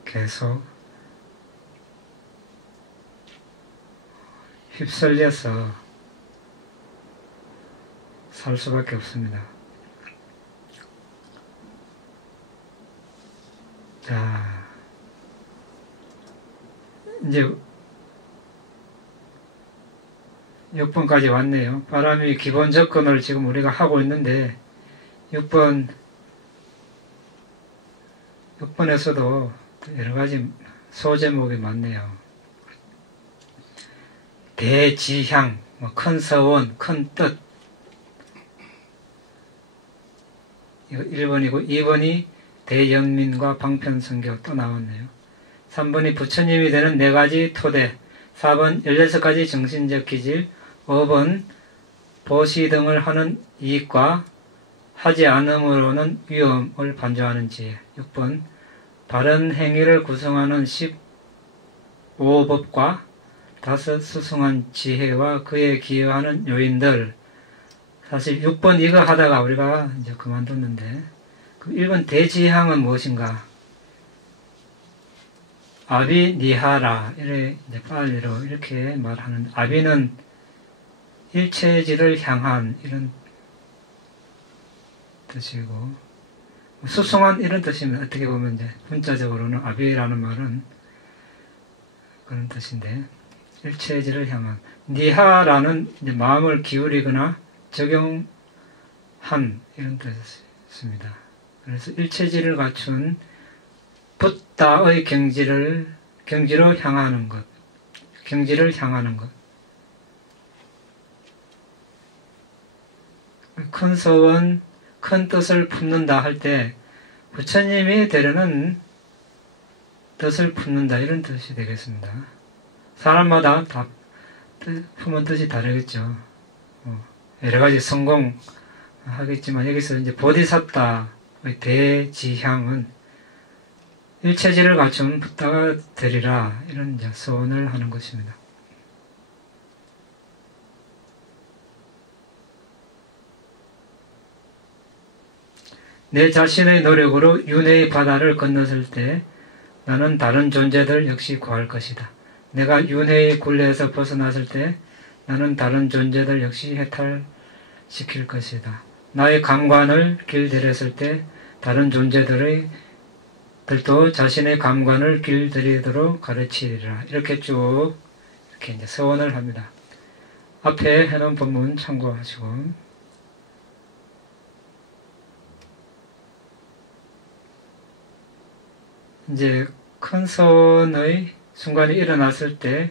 계속 휩쓸려서 살 수밖에 없습니다. 자, 이제 6번까지 왔네요. 바람이 기본 접근을 지금 우리가 하고 있는데 6번에서도 여러 가지 소제목이 많네요. 대지향, 큰 서원, 큰 뜻. 이거 1번이고 2번이 대연민과 방편성교 또 나왔네요. 3번이 부처님이 되는 4가지 토대, 4번 16가지 정신적 기질, 5번 보시 등을 하는 이익과 하지 않음으로는 위험을 반조하는 지혜, 6번 바른 행위를 구성하는 15법과 5 수승한 지혜와 그에 기여하는 요인들. 사실 6번 이거 하다가 우리가 이제 그만뒀는데, 그 1번 대지향은 무엇인가? 아비니하라 이래 이제 빨리로 이렇게 말하는 아비는 일체지를 향한 이런 뜻이고 수승한 이런 뜻입니다. 어떻게 보면 이제 문자적으로는 아비라는 말은 그런 뜻인데 일체지를 향한 니하라는 이제 마음을 기울이거나 적용한 이런 뜻입니다. 그래서 일체지를 갖춘 붓다의 경지로 향하는 것, 경지를 향하는 것. 큰 소원, 큰 뜻을 품는다 할 때 부처님이 되려는 뜻을 품는다 이런 뜻이 되겠습니다. 사람마다 다 품은 뜻이 다르겠죠. 여러 가지 성공하겠지만 여기서 이제 보디사tta의 대지향은 일체지를 갖춘 붓다가 되리라 이런 이제 소원을 하는 것입니다. 내 자신의 노력으로 윤회의 바다를 건넜을 때 나는 다른 존재들 역시 구할 것이다. 내가 윤회의 굴레에서 벗어났을 때 나는 다른 존재들 역시 해탈시킬 것이다. 나의 감관을 길들였을 때 다른 존재들도 자신의 감관을 길들이도록 가르치리라. 이렇게 쭉 이렇게 이제 서원을 합니다. 앞에 해놓은 본문 참고하시고 이제 큰 선의 순간이 일어났을 때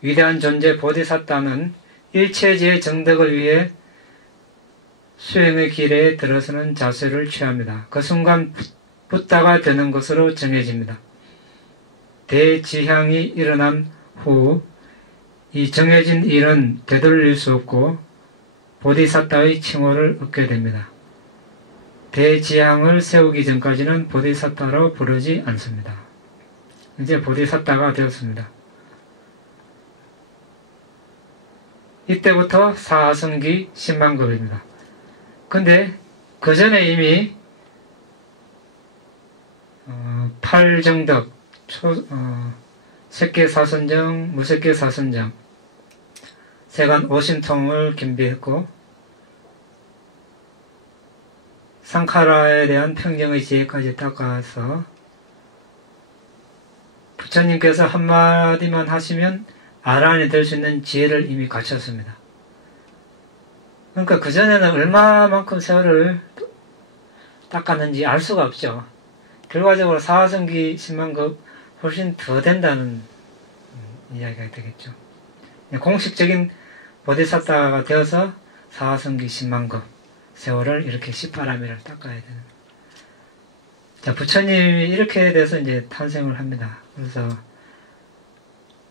위대한 존재 보디사tta는 일체지의 정덕을 위해 수행의 길에 들어서는 자세를 취합니다. 그 순간 붓다가 되는 것으로 정해집니다. 대지향이 일어난 후 이 정해진 일은 되돌릴 수 없고 보디사tta의 칭호를 얻게 됩니다. 대지향을 세우기 전까지는 보디사tta로 부르지 않습니다. 이제 보디사tta가 되었습니다. 이때부터 사하성기 10만급입니다. 근데 그 전에 이미 8정덕, 색계사선정, 무색계사선정, 세간 50통을 겸비했고 상카라에 대한 평정의 지혜까지 닦아서 부처님께서 한마디만 하시면 아란이 될 수 있는 지혜를 이미 갖췄습니다. 그러니까 그전에는 얼마만큼 세월을 닦았는지 알 수가 없죠. 결과적으로 사하성기 10만급 훨씬 더 된다는 이야기가 되겠죠. 공식적인 보디사tta가 되어서 사하성기 10만급 세월을 이렇게 18아미를 닦아야 되는. 자, 부처님이 이렇게 돼서 이제 탄생을 합니다. 그래서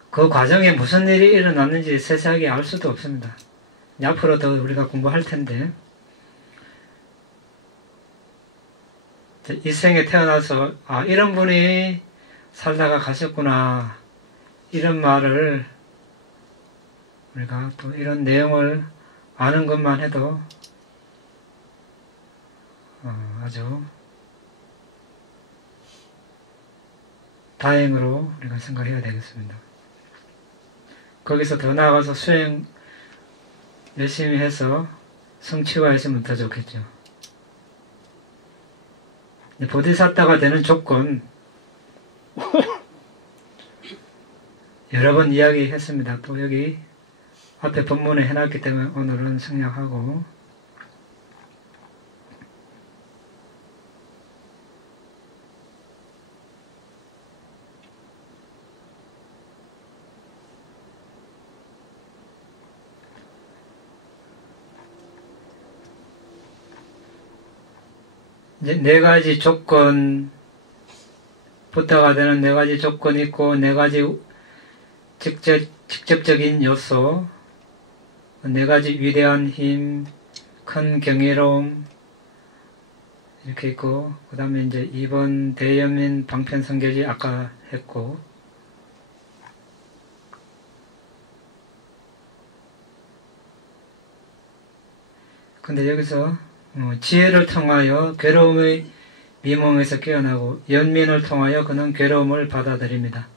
그 과정에 무슨 일이 일어났는지 세세하게 알 수도 없습니다. 앞으로 더 우리가 공부할 텐데, 이 생에 태어나서, 아, 이런 분이 살다가 가셨구나. 이런 말을, 우리가 또 이런 내용을 아는 것만 해도 아주 다행으로 우리가 생각해야 되겠습니다. 거기서 더 나아가서 수행 열심히 해서 성취화했으면 더 좋겠죠. 보디사tta가 되는 조건 여러 번 이야기했습니다. 또 여기 앞에 본문에 해놨기 때문에 오늘은 생략하고, 이제 네 가지 조건, 붓다가 되는 네 가지 조건이 있고, 네 가지 직접적인 요소, 네 가지 위대한 힘, 큰 경이로움, 이렇게 있고, 그 다음에 이제 2번 대연민 방편성교지 아까 했고, 근데 여기서 지혜를 통하여 괴로움의 미몽에서 깨어나고 연민을 통하여 그는 괴로움을 받아들입니다.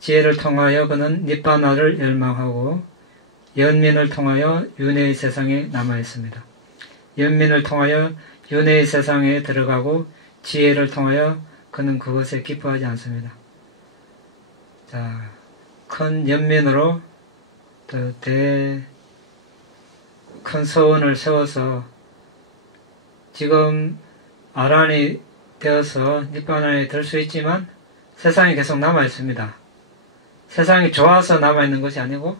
지혜를 통하여 그는 니바나를 열망하고 연민을 통하여 윤회의 세상에 남아있습니다. 연민을 통하여 윤회의 세상에 들어가고 지혜를 통하여 그는 그것에 기뻐하지 않습니다. 자, 큰 연민으로 큰 서원을 세워서 지금 아란이 되어서 니바나에 들 수 있지만 세상에 계속 남아있습니다. 세상이 좋아서 남아있는 것이 아니고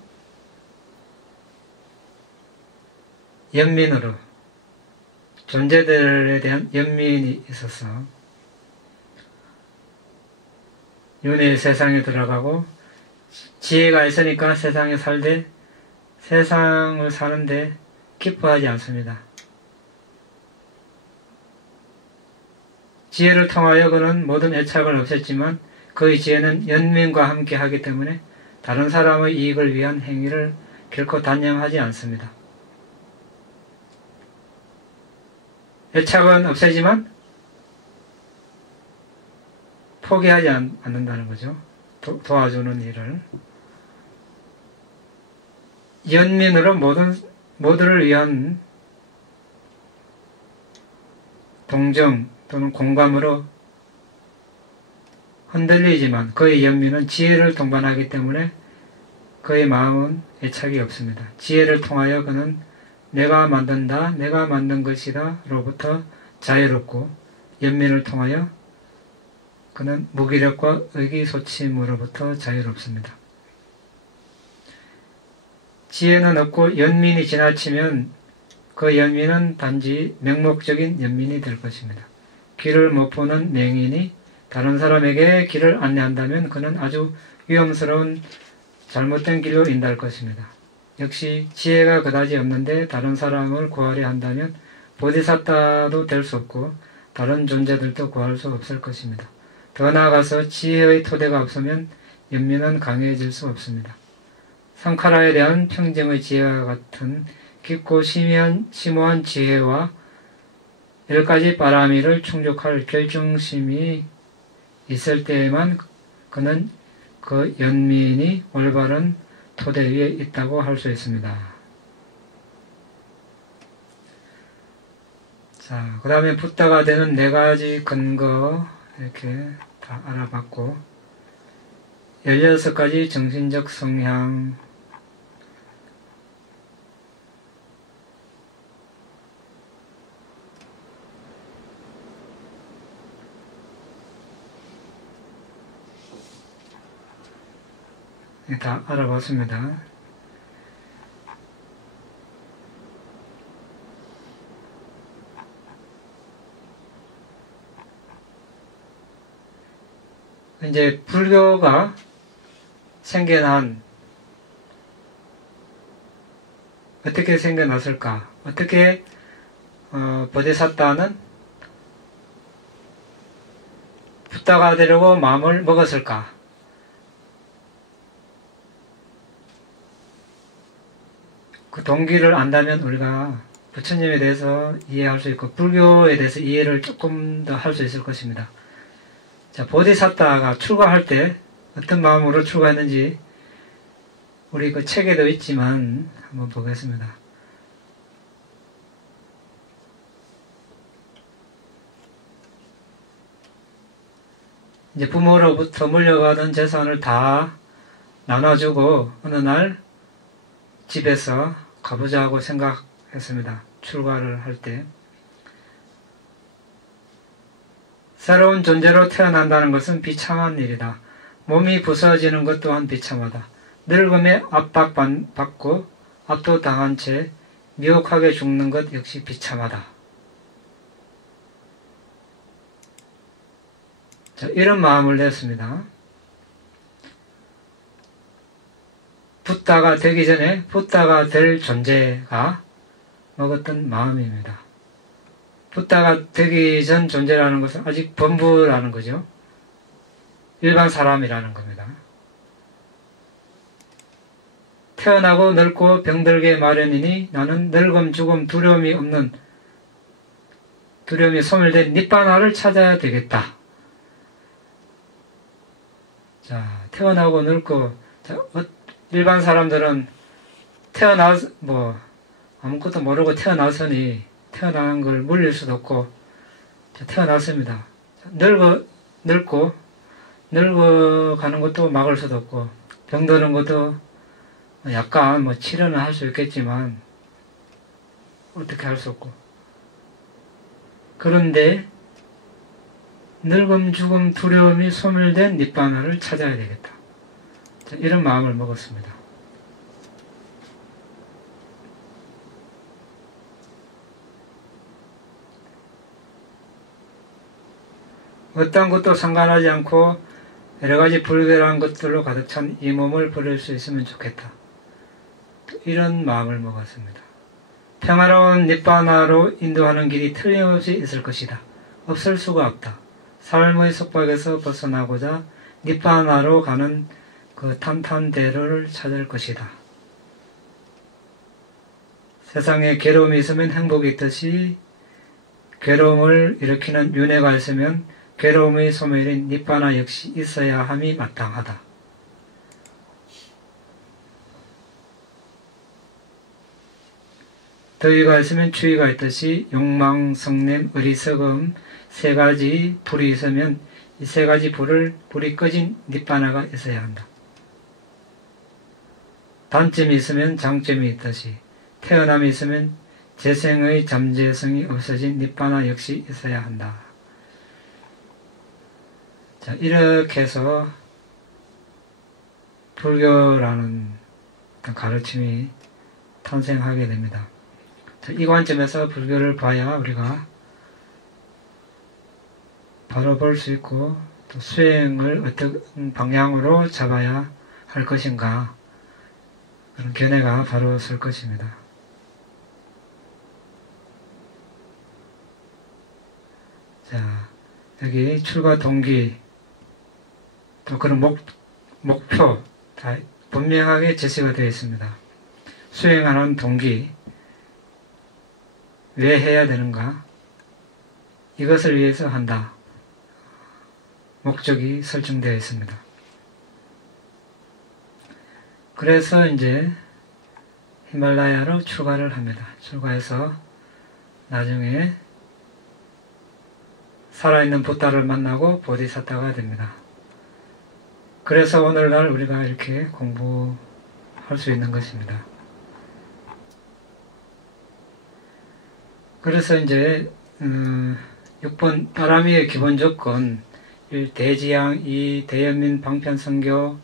연민으로 존재들에 대한 연민이 있어서 윤회의 세상에 들어가고 지혜가 있으니까 세상에 세상을 사는데 기뻐하지 않습니다. 지혜를 통하여 그는 모든 애착을 없앴지만 그의 지혜는 연민과 함께 하기 때문에 다른 사람의 이익을 위한 행위를 결코 단념하지 않습니다. 애착은 없애지만 포기하지 않는다는 거죠. 도와주는 일을. 연민으로 모두를 위한 동정 또는 공감으로 흔들리지만 그의 연민은 지혜를 동반하기 때문에 그의 마음은 애착이 없습니다. 지혜를 통하여 그는 내가 만든다, 내가 만든 것이다 로부터 자유롭고 연민을 통하여 그는 무기력과 의기소침으로부터 자유롭습니다. 지혜는 없고 연민이 지나치면 그 연민은 단지 맹목적인 연민이 될 것입니다. 길을 못 보는 맹인이 다른 사람에게 길을 안내한다면 그는 아주 위험스러운 잘못된 길로 인도할 것입니다. 역시 지혜가 그다지 없는데 다른 사람을 구하려 한다면 보디사타도 될 수 없고 다른 존재들도 구할 수 없을 것입니다. 더 나아가서 지혜의 토대가 없으면 연민은 강해질 수 없습니다. 상카라에 대한 평정의 지혜와 같은 깊고 심오한 지혜와 10가지 바라미를 충족할 결중심이 있을 때에만 그는 그 연민이 올바른 토대 위에 있다고 할 수 있습니다. 자, 그 다음에 붓다가 되는 4가지 근거 이렇게 다 알아봤고 16가지 정신적 성향 다 알아봤습니다. 이제 불교가 생겨난 어떻게 생겨났을까? 어떻게 보디사타는 붓다가 되려고 마음을 먹었을까? 그 동기를 안다면 우리가 부처님에 대해서 이해할 수 있고 불교에 대해서 이해를 조금 더 할 수 있을 것입니다. 자, 보디사타가 출가할 때 어떤 마음으로 출가했는지 우리 그 책에도 있지만 한번 보겠습니다. 이제 부모로부터 물려받은 재산을 다 나눠주고 어느 날 집에서 가보자 하고 생각했습니다. 출가를 할 때. 새로운 존재로 태어난다는 것은 비참한 일이다. 몸이 부서지는 것 또한 비참하다. 늙음에 압박받고 압도당한 채 미혹하게 죽는 것 역시 비참하다. 자, 이런 마음을 냈습니다. 붓다가 되기 전에 붓다가 될 존재가 먹었던 마음입니다. 붓다가 되기 전 존재라는 것은 아직 범부라는 거죠. 일반 사람이라는 겁니다. 태어나고 늙고 병들게 마련이니 나는 늙음 죽음 두려움이 없는 두려움이 소멸된 니바나를 찾아야 되겠다. 자, 태어나고 늙고, 일반 사람들은 아무것도 모르고 태어나서니 태어난 걸 물릴 수도 없고, 태어났습니다. 늙어가는 것도 막을 수도 없고, 병드는 것도 약간 치료는 할 수 있겠지만, 어떻게 할 수 없고. 그런데, 늙음, 죽음, 두려움이 소멸된 니바나를 찾아야 되겠다. 자, 이런 마음을 먹었습니다. 어떤 것도 상관하지 않고 여러 가지 불결한 것들로 가득 찬 이 몸을 버릴 수 있으면 좋겠다. 이런 마음을 먹었습니다. 평화로운 니바나로 인도하는 길이 틀림없이 있을 것이다. 없을 수가 없다. 삶의 속박에서 벗어나고자 니바나로 가는 그 탄탄대로를 찾을 것이다. 세상에 괴로움이 있으면 행복이 있듯이 괴로움을 일으키는 윤회가 있으면 괴로움의 소멸인 니바나 역시 있어야 함이 마땅하다. 더위가 있으면 추위가 있듯이 욕망, 성냄, 어리석음 세 가지 불이 있으면 이 세 가지 불이 꺼진 니바나가 있어야 한다. 단점이 있으면 장점이 있듯이 태어남이 있으면 재생의 잠재성이 없어진 니바나 역시 있어야 한다. 자, 이렇게 해서 불교라는 어떤 가르침이 탄생하게 됩니다. 자, 이 관점에서 불교를 봐야 우리가 바로 볼 수 있고 또 수행을 어떤 방향으로 잡아야 할 것인가 그런 견해가 바로 설 것입니다. 자, 여기 출가 동기 또 그런 목표 다 분명하게 제시가 되어 있습니다. 수행하는 동기 왜 해야 되는가? 이것을 위해서 한다. 목적이 설정되어 있습니다. 그래서 이제 히말라야로 출가를 합니다. 출가해서 나중에 살아있는 부다를 만나고 보디사타가 됩니다. 그래서 오늘날 우리가 이렇게 공부할 수 있는 것입니다. 그래서 이제 6번 따라미의 기본 조건 1. 대지양 2. 대연민 방편선교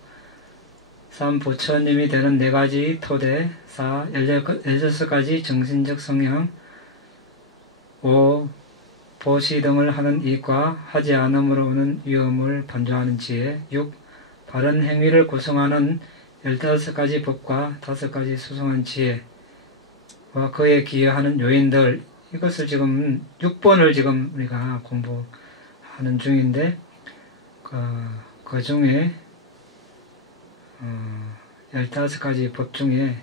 3. 부처님이 되는 4가지 토대 4. 16가지 정신적 성향 5. 보시 등을 하는 이익과 하지 않음으로 오는 위험을 번조하는 지혜 6. 바른 행위를 구성하는 15가지 법과 5가지 수승한 지혜와 그에 기여하는 요인들 이것을 지금 6번을 지금 우리가 공부하는 중인데 그 중에 15가지 법 중에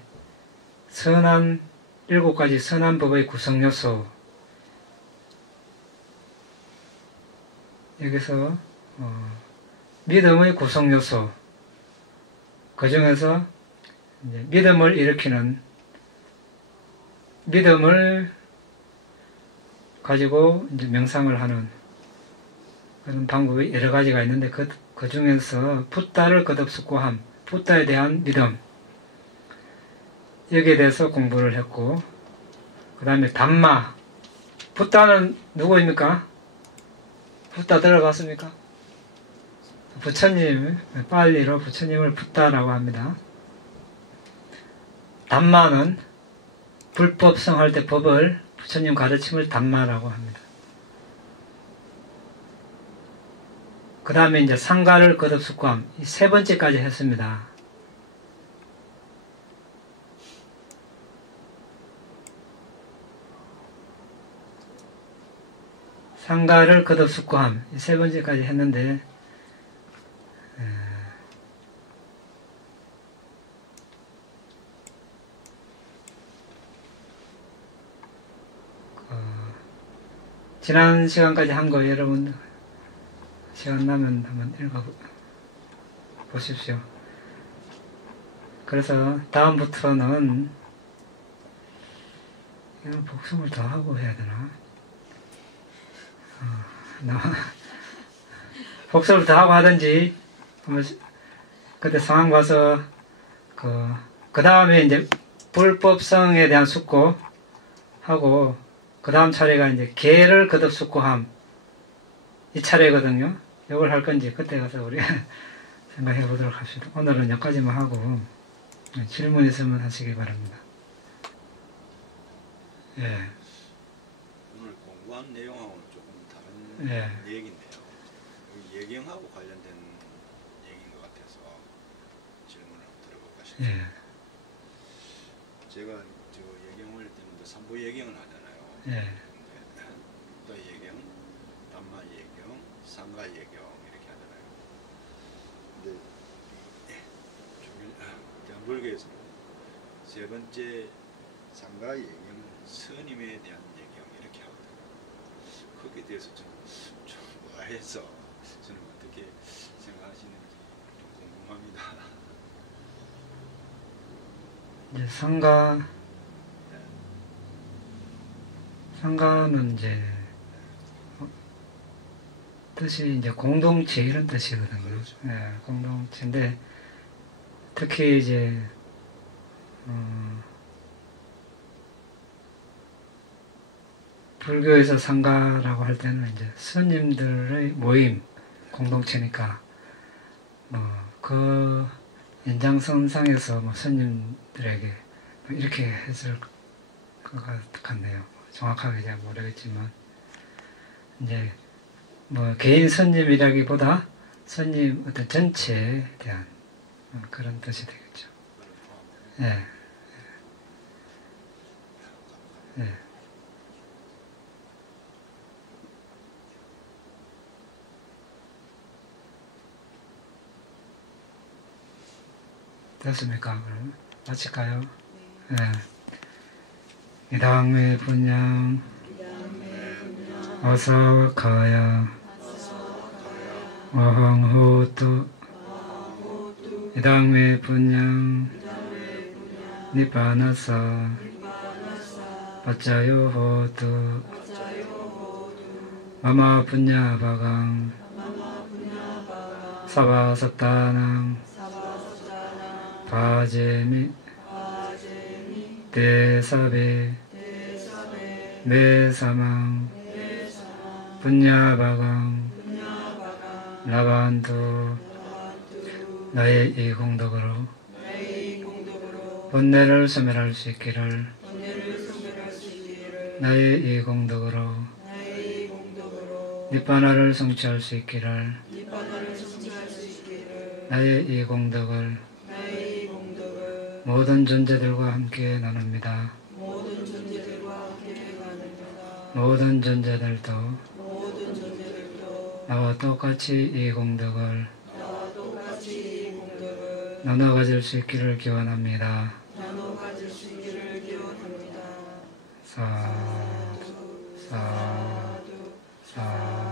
선한 7가지 선한 법의 구성 요소 여기서 믿음의 구성 요소 그 중에서 믿음을 일으키는 믿음을 가지고 이제 명상을 하는 그런 방법이 여러 가지가 있는데 그 중에서 붓다를 거듭숙고함, 붓다에 대한 믿음 여기에 대해서 공부를 했고 그 다음에 담마 붓다는 누구입니까? 붓다 들어봤습니까? 부처님, 빨리로 부처님을 붓다라고 합니다. 담마는 불법성할 때 법을 부처님 가르침을 담마라고 합니다. 그 다음에 이제 상가를 거듭숙고함 이 3번째까지 했습니다. 상가를 거듭숙고함 이 3번째까지 했는데 지난 시간까지 한 거 여러분 시간 나면 한번 읽어 보십시오. 그래서 다음부터는 이건 복습을 더 하고 해야 되나? 복습을 더 하고 하든지 그때 상황 봐서 그 다음에 이제 불법성에 대한 숙고하고 그 다음 차례가 이제 개를 거듭 숙고함 이 차례거든요. 이걸 할 건지 그때 가서 우리 생각해 보도록 합시다. 오늘은 여기까지만 하고 질문 있으면 하시기 바랍니다. 예. 오늘 공부한 내용하고는 조금 다른 예. 얘기인데요. 예경하고 관련된 얘기인 것 같아서 질문을 한번 들어볼까 싶습니다. 예. 제가 저 예경 올릴 때는 삼부 예경을 하잖아요. 예. 또 예경, 단마 예경, 상가 예경 이렇게 하잖아요. 근데 대한 불교에서는 세 번째 상가 예경, 스님에 대한 예경 이렇게 하거든요. 거기에 대해서 좀 의아해서 저는 어떻게 생각하시는지 좀 궁금합니다. 이제 상가는 이제 뜻이 이제 공동체 이런 뜻이거든요. 그렇죠. 예, 공동체인데 특히 이제 불교에서 상가라고 할 때는 이제 스님들의 모임 공동체니까 그 연장선상에서 스님들에게 이렇게 했을 것 같네요. 정확하게 잘 모르겠지만 이제 개인 스님이라기보다 스님 어떤 전체에 대한 그런 뜻이 되겠죠. 예. 예. 됐습니까? 그럼 마칠까요? 예. 이당매 분양 어사와카야 어항호또 이당매 분양 니바나사 빠짜요호또 마마 분야바강 사바사타낭 바제미 대사베 메사망 분야바강 라반도 나의 이 공덕으로 번뇌를 소멸할 수 있기를 나의 이 공덕으로 니바나를 성취할 수 있기를 나의 이 공덕을 모든 존재들과 함께 나눕니다. 모든 존재들도 나와 똑같이 이 공덕을 나눠 가질 수 있기를 기원합니다. 사두 사두 사두